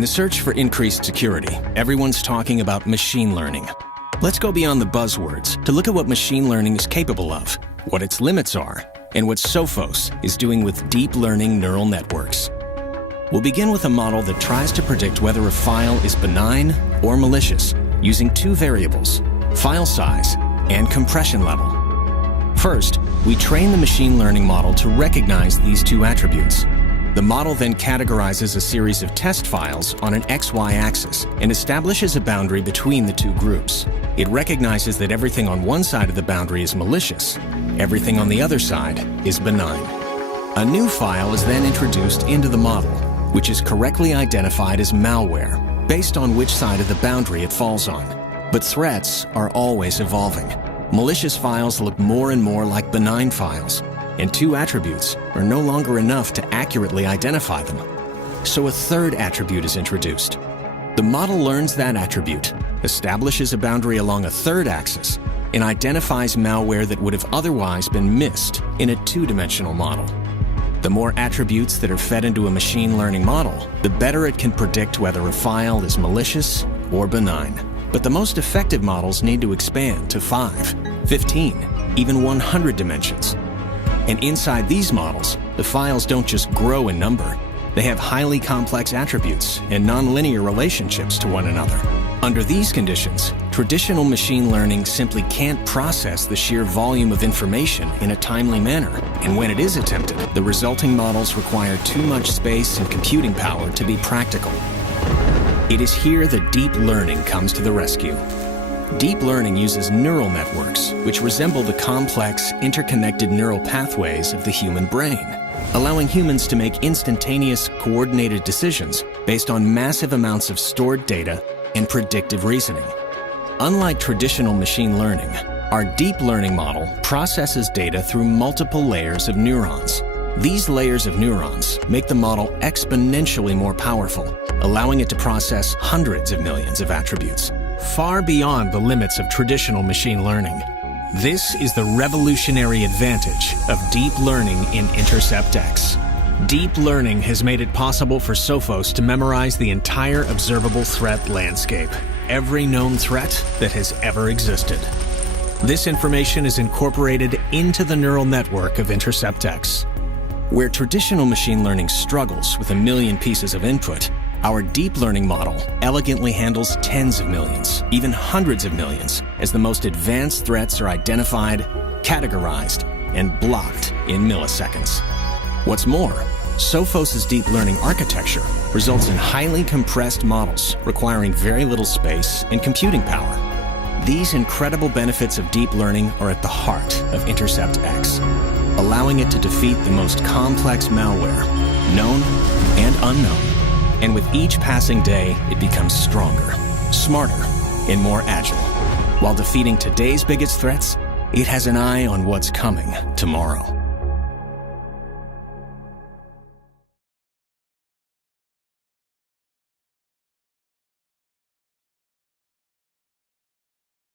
In the search for increased security, everyone's talking about machine learning. Let's go beyond the buzzwords to look at what machine learning is capable of, what its limits are, and what Sophos is doing with deep learning neural networks. We'll begin with a model that tries to predict whether a file is benign or malicious using two variables, file size and compression level. First, we train the machine learning model to recognize these two attributes. The model then categorizes a series of test files on an XY axis and establishes a boundary between the two groups. It recognizes that everything on one side of the boundary is malicious, everything on the other side is benign. A new file is then introduced into the model, which is correctly identified as malware, based on which side of the boundary it falls on. But threats are always evolving. Malicious files look more and more like benign files, and two attributes are no longer enough to accurately identify them. So a third attribute is introduced. The model learns that attribute, establishes a boundary along a third axis, and identifies malware that would have otherwise been missed in a two-dimensional model. The more attributes that are fed into a machine learning model, the better it can predict whether a file is malicious or benign. But the most effective models need to expand to 5, 15, even 100 dimensions. And inside these models, the files don't just grow in number. They have highly complex attributes and nonlinear relationships to one another. Under these conditions, traditional machine learning simply can't process the sheer volume of information in a timely manner. And when it is attempted, the resulting models require too much space and computing power to be practical. It is here that deep learning comes to the rescue. Deep learning uses neural networks, which resemble the complex, interconnected neural pathways of the human brain, allowing humans to make instantaneous, coordinated decisions based on massive amounts of stored data and predictive reasoning. Unlike traditional machine learning, our deep learning model processes data through multiple layers of neurons. These layers of neurons make the model exponentially more powerful, allowing it to process hundreds of millions of attributes, far beyond the limits of traditional machine learning. This is the revolutionary advantage of deep learning in Intercept X. Deep learning has made it possible for Sophos to memorize the entire observable threat landscape, every known threat that has ever existed. This information is incorporated into the neural network of Intercept X. Where traditional machine learning struggles with a million pieces of input, our deep learning model elegantly handles tens of millions, even hundreds of millions, as the most advanced threats are identified, categorized, and blocked in milliseconds. What's more, Sophos' deep learning architecture results in highly compressed models requiring very little space and computing power. These incredible benefits of deep learning are at the heart of Intercept X, allowing it to defeat the most complex malware, known and unknown. And with each passing day, it becomes stronger, smarter, and more agile. While defeating today's biggest threats, it has an eye on what's coming tomorrow.